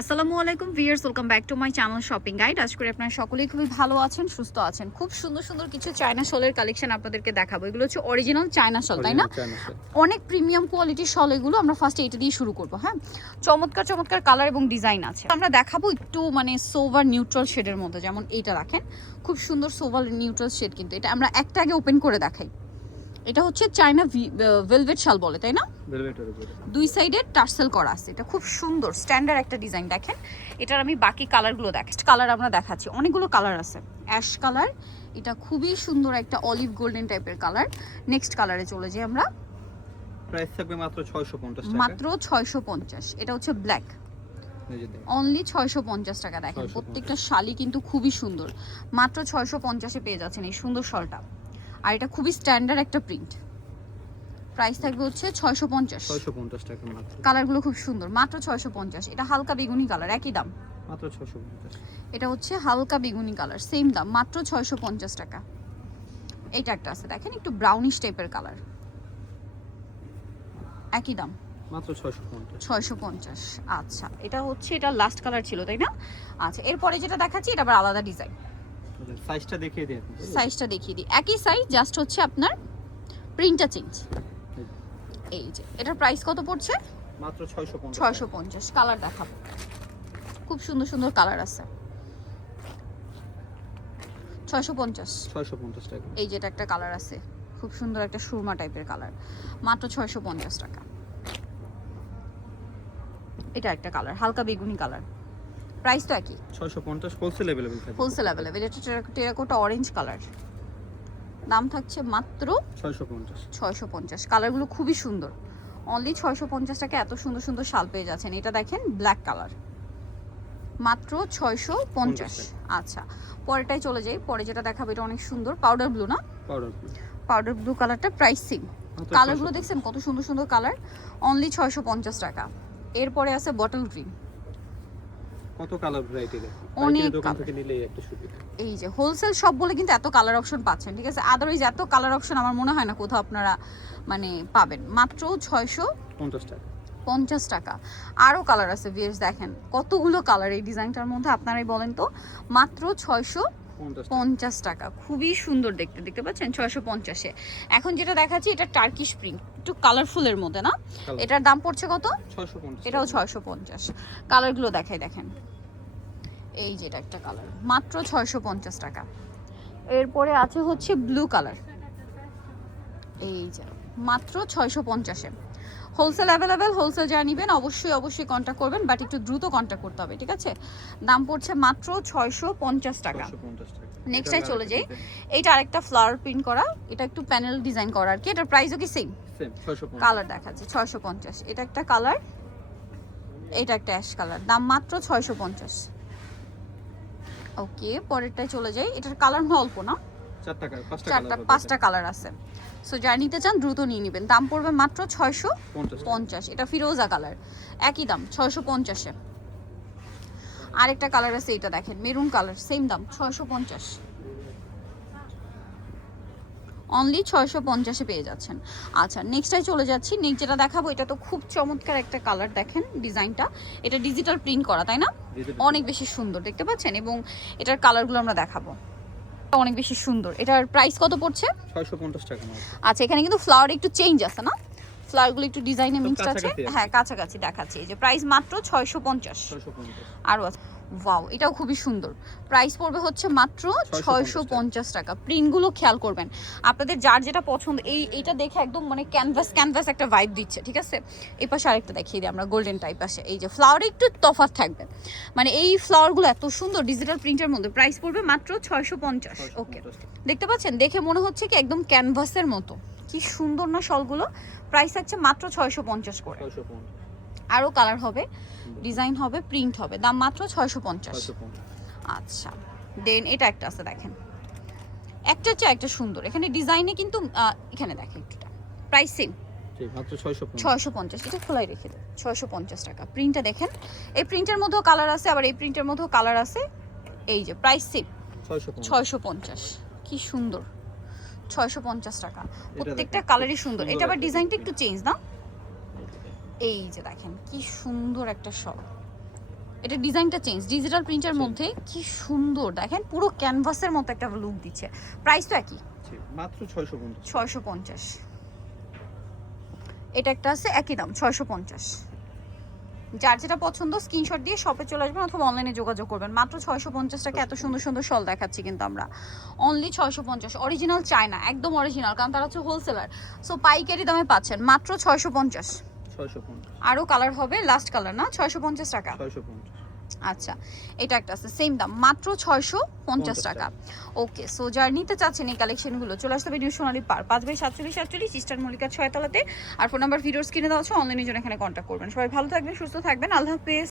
আসসালামু আলাইকুম viewers, welcome back to my channel shopping guide. আশা করি আপনারা সকলেই খুবই ভালো আছেন, সুস্থ আছেন। খুব সুন্দর সুন্দর কিছু চায়না শলের কালেকশন আপনাদেরকে দেখাবো। এগুলো হচ্ছে অরিজিনাল চায়না শল, তাই না? অনেক প্রিমিয়াম কোয়ালিটির শল এগুলো। আমরা ফার্স্টে এটা দিয়ে শুরু করবো। হ্যাঁ, চমৎকার চমৎকার কালার এবং ডিজাইন আছে। আমরা দেখাবো একটু মানে সোভার নিউট্রাল শেডের মধ্যে, যেমন এইটা দেখেন, খুব সুন্দর সোভার নিউট্রাল শেড। কিন্তু এটা আমরা একটা আগে ওপেন করে দেখাই। এটা হচ্ছে চায়না ভেলভেট শাল বলে, তাই না? দুই সাইডে টার্সেল করা আছে। এটা খুব সুন্দর স্ট্যান্ডার্ড একটা ডিজাইন। দেখেন, এটার আমি বাকি কালারগুলো দেখাচ্ছি। কালার আমরা দেখাচ্ছি, অনেকগুলো কালার আছে। অ্যাশ কালার, এটা খুবই সুন্দর একটা অলিভ গোল্ডেন টাইপের কালার। নেক্সট কালারে চলে যাই আমরা। প্রাইস থাকবে মাত্র 650 টাকা। মাত্র 650। এটা হচ্ছে ব্ল্যাক, অনলি 650 টাকা। দেখেন প্রত্যেকটা শাড়ি কিন্তু খুবই সুন্দর। মাত্র 650-এ পেয়ে যাচ্ছেন এই সুন্দর শালটা। আর এটা খুবই স্ট্যান্ডার্ড একটা প্রিন্ট। প্রাইস থাকবে হচ্ছে 650 টাকা মাত্র। কালারগুলো খুব সুন্দর, মাত্র 650। এটা হালকা বেগুনি কালার, একই দাম মাত্র 650। এটা হচ্ছে হালকা বেগুনি কালার, সেম দাম, মাত্র 650 টাকা। এটা একটা আছে দেখেন, একটু ব্রাউনিশ টাইপের কালার, একই দাম মাত্র 650। আচ্ছা, এটা হচ্ছে, এটা লাস্ট কালার ছিল, তাই না? আচ্ছা, এরপরে যেটা দেখাচ্ছি এটা আবার আলাদা ডিজাইন। সাইজটা দেখিয়ে দিন। সাইজটা দেখিয়ে দিই, একই সাইজ, জাস্ট হচ্ছে আপনার প্রিন্টটা চেঞ্জ। এই যে এটার প্রাইস কত পড়ছে? মাত্র 650। কালার দেখাবো, খুব সুন্দর সুন্দর কালার আছে। 650 টাকা। এই যেটা একটা কালার আছে, খুব সুন্দর একটা সুরমা টাইপের কালার, মাত্র 650 টাকা। এটা একটা কালার হালকা বেগুনি কালার, প্রাইস তো একই, 650। হোলসেল अवेलेबल থাকবে। Wholesale available. এটা টেরাকোটা অরেঞ্জ কালার, দাম থাকছে মাত্র 650। কালারগুলো খুবই সুন্দর, অনলি 650 টাকা এত সুন্দর সুন্দর শাল পেয়ে যাচ্ছেন। এটা দেখেন ব্ল্যাক কালার, মাত্র 650। আচ্ছা, পরেরটাই চলে যাই। পরে যেটা দেখাবো এটা অনেক সুন্দর, পাউডার ব্লু না? পাউডার ব্লু কালারটা প্রাইস সেম। কালারগুলো দেখছেন কত সুন্দর সুন্দর কালার, অনলি 650 টাকা। এরপরে আছে বটল গ্রিন, কত কালার ভ্যারাইটি দেখেন, অনেক দোকান থেকে নিলে একটা সুবিধা। এই যে হোলসেল শপ বলে কিন্তু এত কালার অপশন পাচ্ছেন, ঠিক আছে? আদারওয়াইজ এত কালার অপশন আমার মনে হয় না কোথাও আপনারা মানে পাবেন। মাত্র 650 টাকা। আরও কালার আছে ভিউয়ার্স, দেখেন কতগুলো কালার এই ডিজাইনটার মধ্যে, আপনারাই বলেন তো। মাত্র 650 টাকা, খুবই সুন্দর দেখতে, দেখতে পাচ্ছেন 650-এ। এখন যেটা দেখাচ্ছি এটা টার্কিশ প্রিন্ট, একটু কালারফুলের মধ্যে না? এটার দাম পড়ছে কত? 650। এটাও 650। কালারগুলো দেখাই, দেখেন এই যেটা একটা কালার, মাত্র 650 টাকা। এরপরে আছে হচ্ছে ব্লু কালার, এই যে মাত্র 650-এ। হোলসেল অ্যাভেলেবেল, হোলসেল যারা নেবেন অবশ্যই অবশ্যই কন্ট্যাক্ট করবেন, বাট একটু দ্রুত কন্ট্যাক্ট করতে হবে, ঠিক আছে? দাম পড়ছে মাত্র 650 টাকা। নেক্সটটাই চলে যাই। এইটা আরেকটা ফ্লাওয়ার প্রিন্ট করা, এটা একটু প্যানেল ডিজাইন করা আর কি। এটার প্রাইসও কি সেম? কালার দেখাচ্ছে 650। এটা একটা কালার, এটা একটা অ্যাশ কালার, দাম মাত্র 650। ওকে, পরেরটাই চলে যাই। এটার কালার অল্প না, পাঁচটা কালার আছে। সো যারা নিতে চান দ্রুত নিয়ে নেবেন। দাম পড়বে মাত্র 650। এটা ফিরোজা কালার, একই দাম 650-এ। আরেকটা কালার আছে, এটা দেখেন মেরুন কালার, সেম দাম 650, অনলি 650-এ পেয়ে যাচ্ছেন। আচ্ছা, নেক্সটটাই চলে যাচ্ছি। নেক্সট যেটা দেখাবো এটা তো খুব চমৎকার একটা কালার, দেখেন ডিজাইনটা। এটা ডিজিটাল প্রিন্ট করা, তাই না? অনেক বেশি সুন্দর দেখতে পাচ্ছেন, এবং এটার কালারগুলো আমরা দেখাবো, অনেক বেশি সুন্দর। এটার প্রাইস কত পড়ছে? 650 টাকা। আচ্ছা, এখানে কিন্তু ফ্লাওয়ার একটু চেঞ্জ আছে না? ফ্লাওয়ারগুলো একটু ডিজাইনে মিক্সড আছে। হ্যাঁ, কাছাকাছি দেখাচ্ছি। এই যে প্রাইস মাত্র 650। আরও আছে, ওয়াও, এটাও খুবই সুন্দর। প্রাইস পড়বে হচ্ছে মাত্র 650 টাকা। প্রিন্টগুলো খেয়াল করবেন, আপনাদের যার যেটা পছন্দ। এইটা দেখে একদম মানে ক্যানভাস একটা ভাইব দিচ্ছে, ঠিক আছে? এই পাশে আরেকটা দেখিয়ে দিই আমরা, গোল্ডেন টাইপ আসে। এই যে ফ্লাওয়ারে একটু তফাৎ থাকবে, মানে এই ফ্লাওয়ারগুলো এত সুন্দর ডিজিটাল প্রিন্টের মধ্যে। প্রাইস পড়বে মাত্র 650। ওকে, দেখতে পাচ্ছেন, দেখে মনে হচ্ছে কি একদম ক্যানভাসের মতো। কি সুন্দর না শলগুলো? প্রাইস আছে মাত্র 650 করে। আরও কালার হবে, ডিজাইন হবে, প্রিন্ট হবে, দাম মাত্র 650। আচ্ছা, দেন এটা একটা আছে দেখেন, একটা চেয়ে একটা সুন্দর। এখানে ডিজাইনে কিন্তু এখানে দেখেন একটুটা, প্রাইস সেম মাত্র 650। এটা খোলাই রেখে দেন, 650 টাকা। প্রিন্টটা দেখেন, এই প্রিন্টের মধ্যেও কালার আছে, আবার এই প্রিন্টের মধ্যেও কালার আছে। এই যে প্রাইস সেম 650। কি সুন্দর, 650 টাকা। প্রত্যেকটা কালারই সুন্দর। এটা আবার ডিজাইনটা একটু চেঞ্জ না? এই যে দেখেন কি সুন্দর একটা শল, এটা ডিজাইনটা চেঞ্জ, ডিজিটাল প্রিন্টের Change. মধ্যে কি সুন্দর দেখেন, পুরো ক্যানভাসের মতো একটা লুক দিচ্ছে। প্রাইস তো একই, জি, মাত্র 650। 650। এটা একটা আছে একই দাম 650। যার যেটা পছন্দ স্ক্রিনশট দিয়ে শপে চলে আসবেন অথবা অনলাইনে যোগাযোগ করবেন। মাত্র 650 টাকা এত সুন্দর সুন্দর শল দেখাচ্ছি কিন্তু আমরা, অনলি 650। অরিজিনাল চায়না, একদম অরিজিনাল, কারণ তারা হচ্ছে হোলসেলার, সো পাইকারি দামে পাচ্ছেন মাত্র 650। 650। আরও কালার হবে, লাস্ট কালার না, 650 টাকা। 650। আচ্ছা, এটা একটা আছে সেম দাম মাত্র 650 টাকা। ওকে, সো যার নিতে চাচ্ছেন এই কালেকশনগুলো চলে আসতে হবে নিউ সোনালী পার 5/47 ইস্টার্ন মল্লিকা 6 তলাতে। আর ফোন নাম্বার ভিডিওর স্ক্রিনে দেওয়া আছে, অনলাইনের জন্য এখানে কন্ট্যাক্ট করবেন। সবাই ভালো থাকবেন, সুস্থ থাকবেন, আল্লাহ হাফেজ।